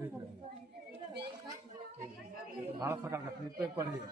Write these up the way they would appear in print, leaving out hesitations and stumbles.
भारत सरकार का स्लिप पे पड़ेगा।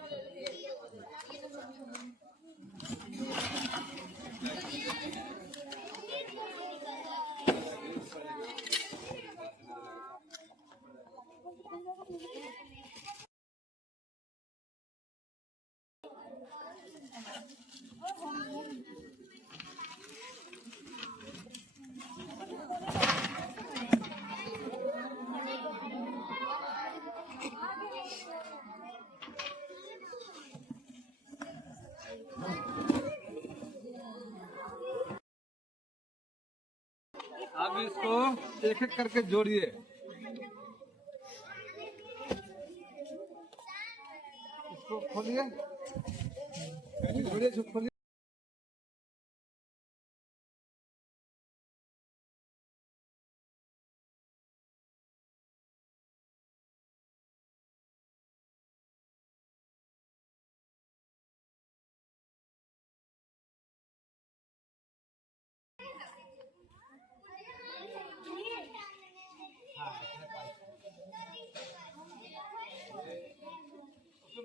अब इसको एक एक करके जोड़िए। इसको खोलिए, जोड़िए, खोलिए।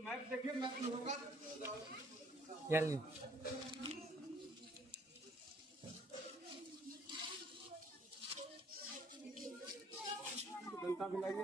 मैप देखिए, मैप होगा जनता मिलाइए।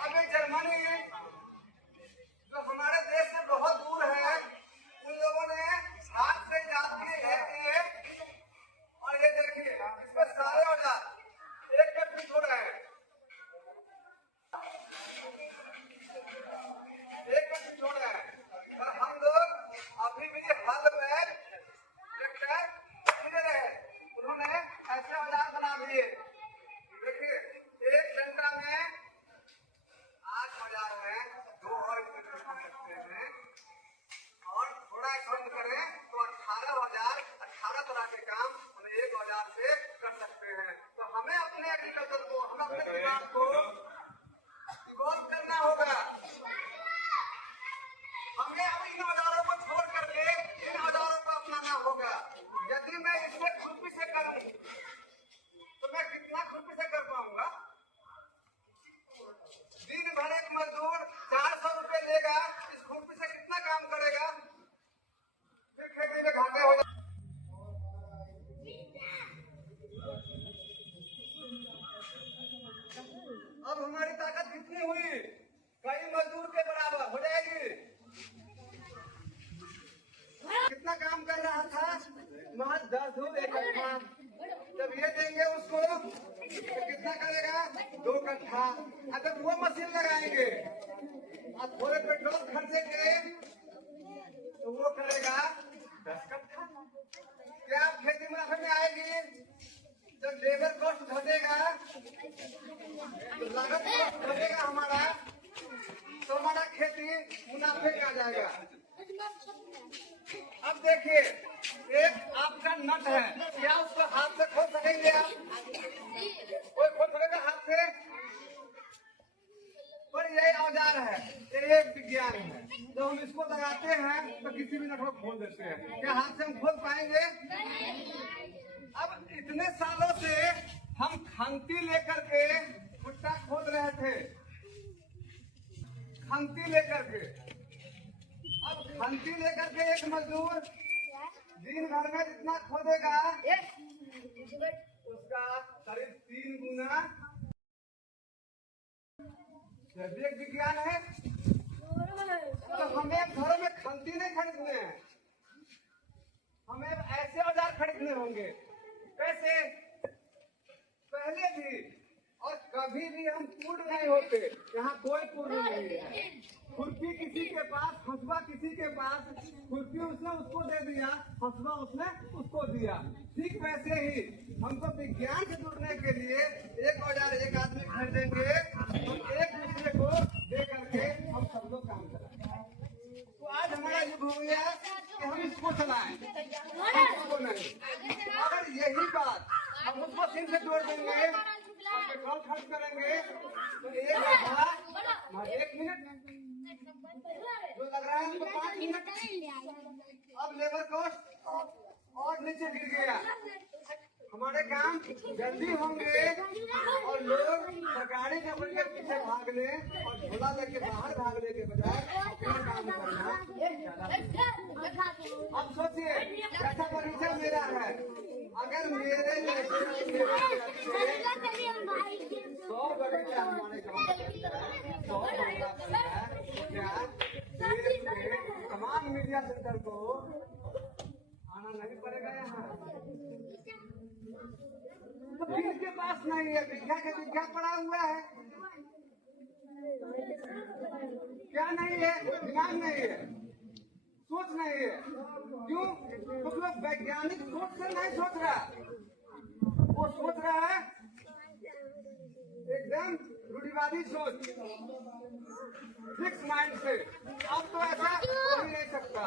अब जर्मनी जो हमारे देश से बहुत दूर है, उन लोगों ने हाथ से याद किए हैं। और ये देखिए, इसमें सारे औजार एक एक फिट हो रहे हैं, एक एक फिट हो रहे हैं। और हम लोग अभी भी हल में ट्रैक्टर खींच रहे हैं। उन्होंने ऐसे औजार बना दिए। देखिए, एक घंटा में 8 औजार है, 2 और कर सकते हैं। और थोड़ा कम करें तो 18 तरह के काम हम एक औजार से कर सकते हैं। तो हमें अपने एग्रीकल्चर को, हम अपने किसान को इवॉल्व करना होगा। हमें अब इन औजारों को छोड़ करके इन औजारों को अपनाना होगा। यदि मैं इसमें खुरपी से करूं तो मैं कितना खुरपी से कर पाऊंगा? दिन भर एक मजदूर 400 रुपए लेगा, इस खुरपी से कितना काम करेगा? फिर खेती में घाटे हो जाए। अब हमारी ताकत कितनी हुई? कई मजदूर के बराबर हो जाएगी। कितना काम कर रहा था? महज 10 धूप एक कट्ठा। जब ये देंगे उसको तो कितना करेगा? 2 कट्ठा। अगर वो मशीन लगाएंगे और थोड़े पेट्रोल खर्चेंगे तो वो करेगा 10 कट्ठा। क्या आप खेती मुनाफे में आएगी? जब लेबर कॉस्ट घटेगा, लागत कॉस्ट घटेगा हमारा, तो हमारा खेती मुनाफे में आ जाएगा। अब देखिए, एक आपका नट है, क्या उसको हाथ से खोल सकेंगे आप? कोई खोल सकेगा हाथ से? पर यही औजार है, ये विज्ञान है। जब हम इसको लगाते हैं तो किसी भी नट को खोल देते हैं। क्या हाथ से हम खोल पाएंगे? अब इतने सालों से हम खंती लेकर के भुट्टा खोद रहे थे, खंती लेकर के। अब खंती लेकर के एक मजदूर दिन भर में जितना खोदेगा उसका करीब 3 गुना। एक विज्ञान है। तो हमें घरों में खंती नहीं खरीदने हैं, हमें ऐसे औजार खरीदने होंगे। कैसे? पहले भी और कभी भी हम पूर्ण नहीं होते। यहाँ कोई पूर्ण नहीं है। खुरपी किसी के पास, हंसुआ किसी के पास, खुरपी उसने उसको दे दिया, हंसुआ उसने उसको दिया। ठीक वैसे ही हमको विज्ञान से जुड़ने के लिए एक औजार एक आदमी खरीदेंगे है कि हम इसको चलाएं, इसको नहीं। अगर यही बात हम उस मशीन से जोड़ देंगे, पेट्रोल खर्च करेंगे, तो एक घंटा 1 मिनट जो लग रहा है हमको 5 मिनट। अब लेबर कॉस्ट और नीचे गिर गया, हमारे काम जल्दी होंगे और लोग सरकारी नौकरी के पीछे भागने और झोला लेके बाहर भागने के बजाय अपना काम करना। अब सोचिए ऐसा बगीचा मेरा है, अगर मेरे जैसे 100 बगीचा हमारे गाँव में 100 बगीचा है, क्या देश में तमाम मीडिया सेंटर को आना नहीं पड़ेगा यहाँ? तो किसके पास नहीं है? विज्ञा का विज्ञा पड़ा हुआ है, क्या नहीं है? दिमाग नहीं है, सोच नहीं है। क्यों? क्योंकि वो वैज्ञानिक सोच से नहीं सोच रहा, वो सोच रहा है एकदम रूढ़िवादी सोच, फिक्स माइंड से। अब तो ऐसा हो ही नहीं सकता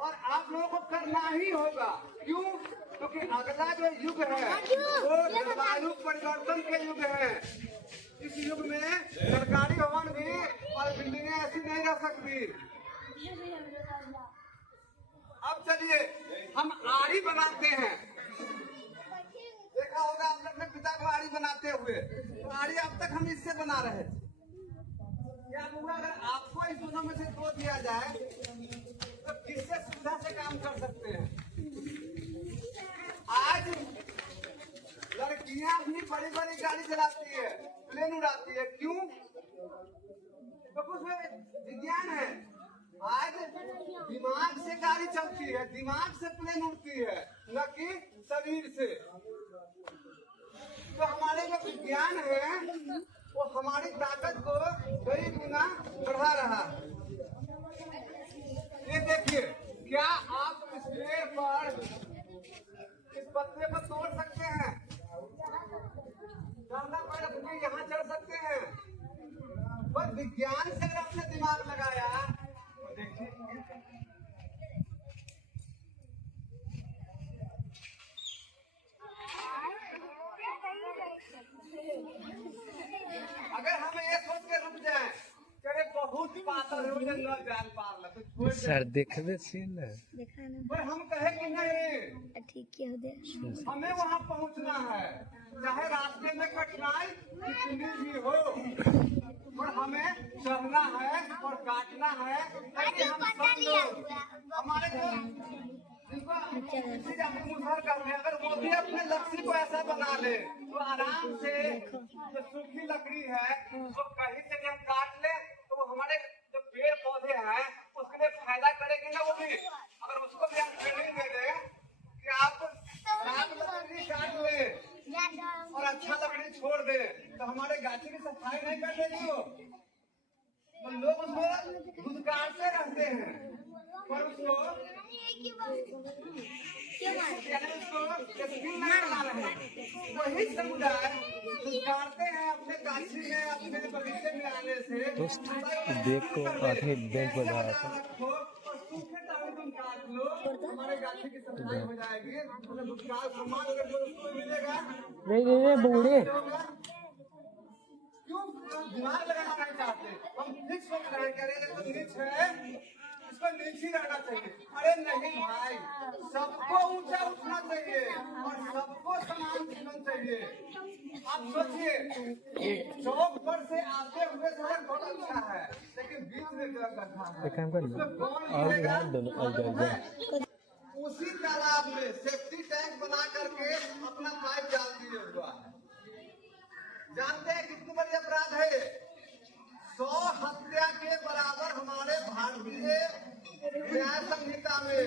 और आप लोगों को करना ही होगा। क्यों? क्योंकि अगला जो युग है वो जलवायु परिवर्तन के युग है। इस युग में सरकारी भवन भी और बिल्डिंगें ऐसी नहीं रह सकती। अब चलिए हम आड़ी बनाते हैं, देखा होगा आप अपने पिता को आड़ी बनाते हुए, तो आड़ी अब तक हम इससे बना रहे थे। क्या हुआ अगर आपको इस दोनों में से दो दिया जाए तो किससे सुविधा से काम कर सकते हैं? आज लड़कियां भी बड़ी बड़ी गाड़ी चलाती है, प्लेन उड़ाती है। क्यों? तो उसमें विज्ञान है। आज दिमाग से गाड़ी चलती है, दिमाग से प्लेन उड़ती है, न कि शरीर से। तो हमारे जो विज्ञान है वो हमारी ताकत को कई गुना बढ़ा रहा है। ये देखिए, क्या आप इस पेड़ पर इस पत्ते पर तोड़ सकते हैं? डांडा पर अपने यहाँ चढ़ सकते हैं? पर विज्ञान से अगर आपने दिमाग लगाया तो देखिए अगर हम ये सोच के रुक जाए अरे बहुत पातर हो जाए जान पार लग सर देखबे सीन पर हम कहे कि नहीं ठीक है दे हमें वहाँ पहुँचना है, चाहे रास्ते में कठिनाई कितनी भी हो, पर हमें चढ़ना है और काटना है। ताकि हम सब लोग हमारे जो मुसहर कर रहे हैं, अगर वो भी अपने लक्ष्य को ऐसा बना ले तो आराम से जो सूखी लकड़ी है वो कहीं से भी हम काट ले तो वो हमारे जो पेड़ पौधे हैं उसके लिए फायदा करेगी ना। वो भी अगर उसको भी हम ट्रेनिंग दे दें कि आप लकड़ी काट ले और अच्छा लकड़ी छोड़ दे तो हमारे गाछी की सफाई नहीं कर देगी वो, तो लोग उसको धुतकारते रहते हैं। पर उसको वही समुदाय धुतकारते हैं अपने गाछी में अपने बगीचे में आने से। दोस्त देख को आदमी बेंच पर जा रहा था, हमारे गाछी की सफाई हो जाएगी, धुतकार सम्मान अगर जो उसको मिलेगा। नहीं बूढ़े क्यों दिमाग लगाना नहीं चाहते? हम फिक्स सोच रहे हैं कि अरे तो नीच है, इसको नीचे रहना चाहिए। अरे नहीं भाई, सबको ऊंचा उठना चाहिए और सबको समान जीवन चाहिए। आप सोचिए चौक पर से आते हुए सड़क बहुत अच्छा है, लेकिन बीच में जो गड्ढा है उसमें कौन गिरेगा? उसी तालाब में सेफ्टी टैंक बना करके अपना पाइप डाल दिए हुआ है। जानते हैं कितनी बड़ी अपराध है? 100 हत्या के बराबर हमारे भारतीय न्याय संहिता में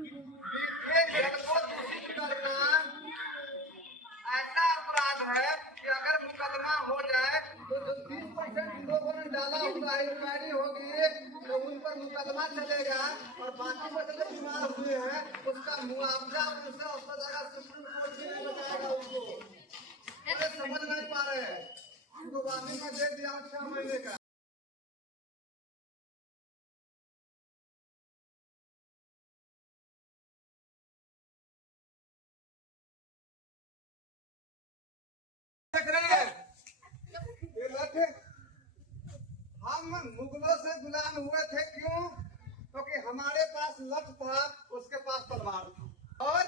मीठे जल को दूषित करना ऐसा अपराध है कि अगर मुकदमा हो जाए तो जो 30% लोगों ने डाला हुआ इंक्वायरी होगी तो उन पर मुकदमा चलेगा और बाकी बचे जो बीमार हुए हैं उसका मुआवजा उनसे औसत अगर सुप्रीम कोर्ट में बताएगा उनको। अरे समझ नहीं पा रहे हैं, उनको वार्निंग में दे दिया 6 महीने का। लठ हम मुगलों से गुलाम हुए थे, क्यों? क्योंकि हमारे पास लठ था, उसके पास तलवार था। और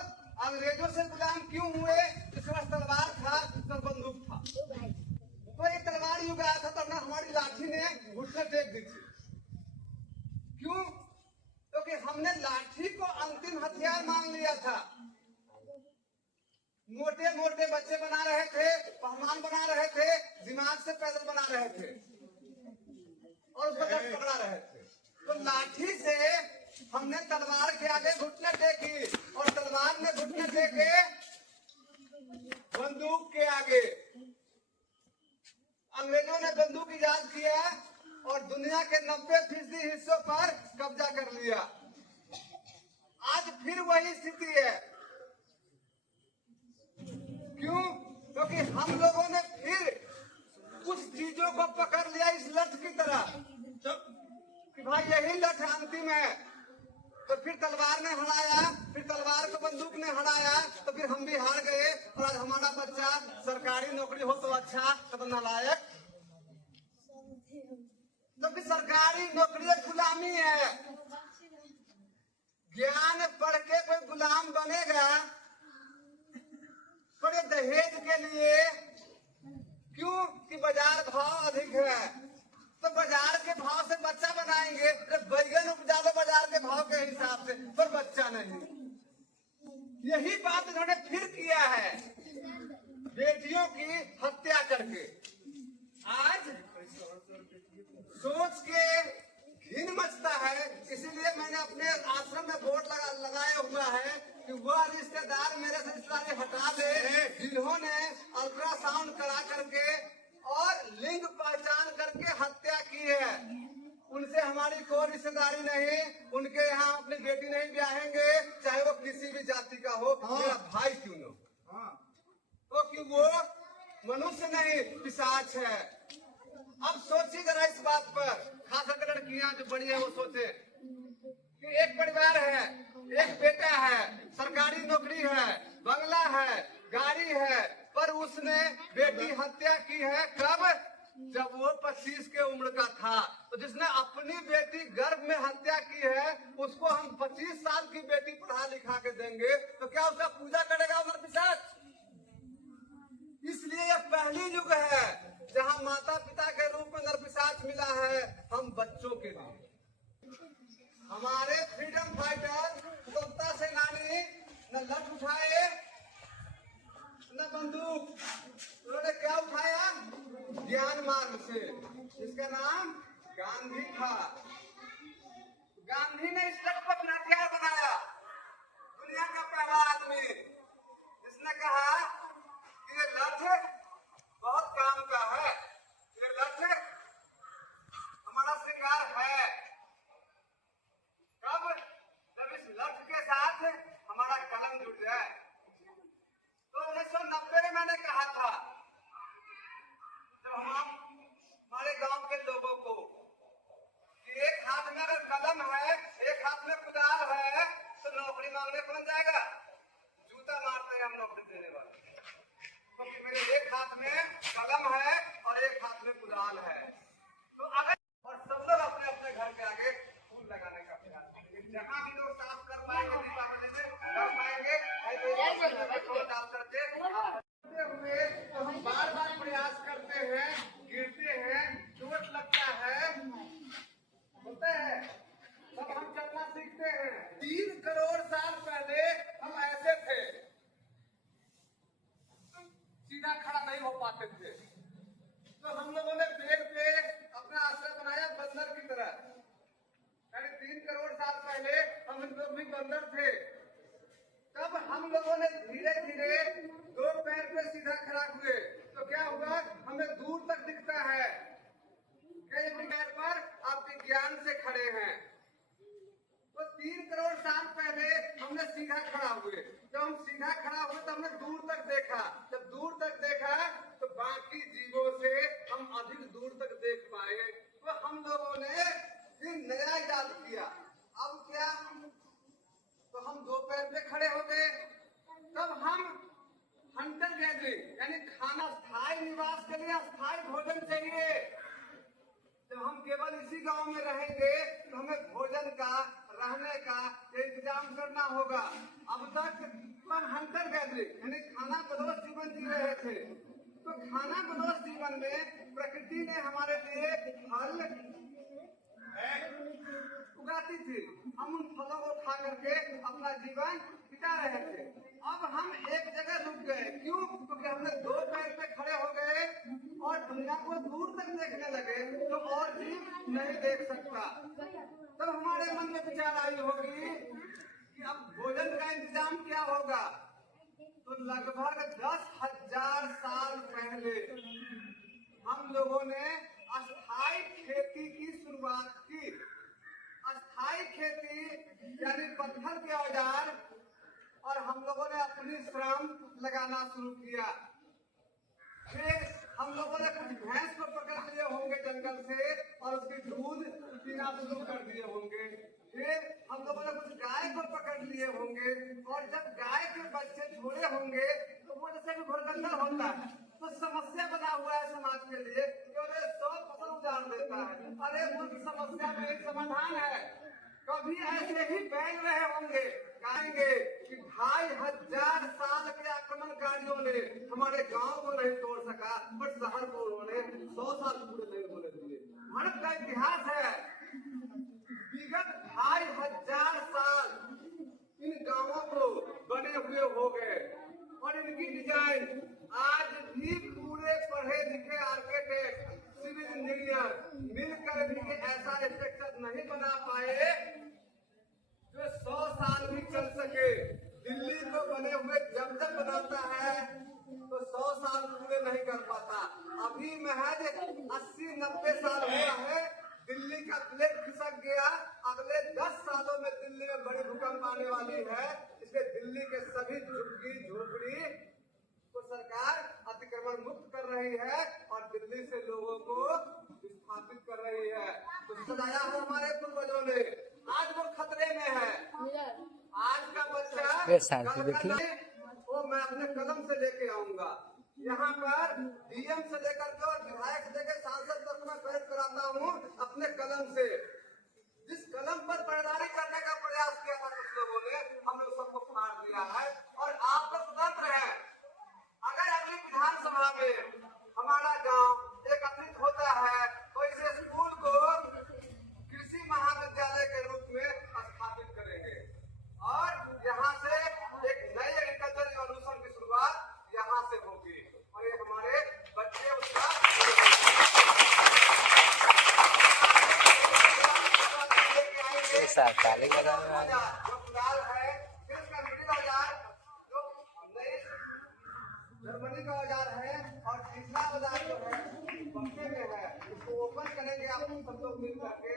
अंग्रेजों से गुलाम क्यों हुए? जिसके पास तलवार था, जिसके पास बंदूक था। तो ये तलवार यूं गया था तो ना हमारी लाठी ने घुटने टेक दी थी। क्यों? क्योंकि हमने लाठी को अंतिम हथियार मान लिया था। मोटे मोटे बच्चे बना रहे थे, पहलवान बना रहे थे, दिमाग से पैदल बना रहे थे और उसको लठ पकड़ा रहे थे। तो लाठी से हमने तलवार के आगे घुटने टेकी और तलवार ने घुटने टेके बंदूक के आगे। अंग्रेजों ने बंदूक इजाद किया और दुनिया के 90% हिस्सों पर कब्जा कर लिया। आज फिर वही स्थिति है। क्यों? क्योंकि हम लोगों ने फिर कुछ चीजों को पकड़ लिया इस लठ की तरह कि भाई यही लठ अंतिम है। तो फिर तलवार ने हराया, फिर तलवार को बंदूक ने हराया, तो फिर हम भी हार गए। और आज हमारा बच्चा सरकारी नौकरी हो तो अच्छा, तो नालायक। क्योंकि सरकारी नौकरी गुलामी है। ज्ञान पढ़ के कोई गुलाम बनेगा थोड़े दहेज के लिए, क्यों? कि बाजार भाव अधिक है, तो बाजार के भाव से बच्चा बनाएंगे। बैगन उपजा लो बाजार के भाव के हिसाब से, पर बच्चा नहीं। यही बात इन्होंने फिर किया है बेटियों की हत्या करके। आज सोच के घिन मचता है। इसीलिए मैंने अपने आश्रम में बोर्ड लगाया हुआ है कि वह रिश्तेदार मेरे से रिश्तेदारी हटा दे जिन्होंने अल्ट्रासाउंड करा करके और लिंग पहचान करके हत्या की है। उनसे हमारी कोई रिश्तेदारी नहीं। उनके यहाँ अपनी बेटी नहीं ब्याहेंगे, चाहे वो किसी भी जाति का हो। मेरा भाई क्यों न हो, तो कि वो मनुष्य नहीं पिशाच है। अब सोचिए जरा इस बात पर, खास करके लड़कियां जो बड़ी है वो सोचे कि एक परिवार है, एक बेटा है, सरकारी नौकरी है, बंगला है, गाड़ी है, पर उसने बेटी हत्या की है। कब? जब वो 25 के उम्र का था। तो जिसने अपनी बेटी गर्भ में हत्या की है, उसको हम 25 साल की बेटी पढ़ा लिखा के देंगे तो क्या उसका पूजा करेगा उधर पिशाच? इसलिए यह पहली युग है जहां माता पिता के रूप में नरपिशाच मिला है हम बच्चों के लिए। हमारे फ्रीडम फाइटर स्वतंत्रता सेनानी न लठ उठाए न बंदूक, उन्होंने क्या उठाया? ज्ञान मार्ग से, जिसका नाम गांधी था। गांधी ने इस लठ को अपना हथियार बनाया। दुनिया का पहला आदमी जिसने कहा कि ये लठ बहुत काम का है, ये लठ हमारा श्रृंगार है। कब? जब इस लठ के साथ हमारा कलम जुड़ जाए। तो 1990 में मैंने कहा था, जब हम हमारे गांव के लोगों को कि एक हाथ में अगर कलम है, एक हाथ में कुदाल है, तो नौकरी मांगने कौन जाएगा? जूता मारते हैं हम नौकरी देने वाले। क्योंकि मेरे एक हाथ में कलम है और एक हाथ में कुदाल है। तो अगर और सब लोग अपने अपने घर के आगे फूल लगाने का प्रयास करेंगे। जहाँ भी लोग साफ कर पाएंगे, दीपावली में कर पाएंगे, डाल करके हुए तो हम बार बार प्रयास करते हैं, गिरते हैं, चोट लगता है, होता है, तब हम चलना सीखते हैं। 3 करोड़ साल पहले हम ऐसे थे, सीधा खड़ा नहीं हो पाते थे। तो हम लोगों ने पेड़ पे अपना आश्रय बनाया बंदर की तरह। यानी 3 करोड़ साल पहले हम लोग भी बंदर थे। तब हम लोगों ने धीरे धीरे 2 पैर पे सीधा खड़ा हुए तो क्या हुआ? हमें दूर तक दिखता है। कई पैर पर आप विज्ञान से खड़े हैं। तो 3 करोड़ साल पहले हमने सीधा खड़ा हुए। जब हम सीधा खड़ा हुए तो हमने दूर तक देखा। जब दूर तक देखा तो बाकी जीवों से हम अधिक दूर तक देख पाए। तो हम लोगों ने फिर नया इजाद किया। अब क्या? तो हम 2 पैर पे खड़े हो गए। तब हम हंटर गैदरिंग यानी खाना स्थायी निवास के लिए अस्थायी भोजन चाहिए। जब हम केवल इसी गांव में रहेंगे तो हमें भोजन का, रहने का इंतजाम करना होगा। अब तक हम हंटर गैदरिंग यानी खाना बदोश जीवन जी रहे थे, तो खाना बदोश जीवन में प्रकृति ने हमारे लिए फल उगाती थी, हम उन फलों को खा करके अपना जीवन बिता रहे थे। अब हम एक जगह रुक गए, क्यों? क्योंकि हमने दो पैर पे खड़े हो गए और दुनिया को दूर तक देखने लगे, तो और जीव नहीं देख सकता। तब हमारे मन में विचार आई होगी कि अब भोजन का इंतजाम क्या होगा। तो लगभग 10,000 साल पहले हम लोगों ने अस्थायी खेती की शुरुआत की। अस्थायी खेती यानी पत्थर के औजार, और हम लोगों ने अपनी श्रम लगाना शुरू किया। फिर हम लोगों ने कुछ भैंस को पकड़ लिए होंगे जंगल से और उसकी दूध पीना शुरू कर दिए होंगे। फिर हम लोगों ने कुछ गाय को पकड़ लिए होंगे, और जब गाय के बच्चे छोड़े होंगे तो वो जैसे भी घोरगंदा होता है, तो समस्या बना हुआ है समाज के लिए, क्योंकि 100 फसल उजाड़ देता है। अरे मूर्ख, समस्या में एक समाधान है। कभी ऐसे ही बैल रहे होंगे, कहेंगे कि 2,500 साल के आक्रमणकारियों ने हमारे गांव को नहीं तोड़ सका, पर शहर को उन्होंने 100 साल पूरे नहीं होने दिए। भारत का इतिहास है, विगत 2,500 साल इन गांवों को बने हुए हो गए, और इनकी डिजाइन आज भी पूरे पढ़े लिखे आर्किटेक्ट, सिविल इंजीनियर मिलकर भी ऐसा स्ट्रक्चर नहीं बना पाए जो 100 साल भी चल सके। दिल्ली को बने हुए जब तक बनाता है तो 100 साल पूरे नहीं कर पाता। अभी महज 80-90 साल हुआ है, दिल्ली का प्लेट खिसक गया। अगले 10 सालों में दिल्ली में बड़ी भूकंप आने वाली है, इसलिए दिल्ली के सभी झुग्गी झोपड़ी को सरकार अतिक्रमण मुक्त कर रही है और दिल्ली से लोगों को विस्थापित कर रही है। तो सजाया है हमारे पूर्वजों ने, आज वो खतरे में है। आज का बच्चा वो मैं अपने कलम से लेके आऊंगा। यहाँ पर डीएम से लेकर के और विधायक से लेकर सांसद तक मैं परेड कराता हूँ अपने कलम से। जिस कलम पर बर्दारी करने का प्रयास किया था कुछ लोगों ने, हम लोग सबको फाड़ दिया है और आप लोग स्वतंत्र है। अगर अगली विधानसभा में हमारा गांव एकत्रित होता है तो इसे स्कूल को कृषि महाविद्यालय के रूप में स्थापित करेंगे, और यहाँ से एक नई एग्रीकल्चर रिवॉल्यूशन की शुरुआत यहाँ से होगी, और ये हमारे बच्चे उसका सरकारी जर्मनी का औजार है, और तीसरा औजार जो है बक्से में है, इसको ओपन करेंगे आप सब लोग मिल करके।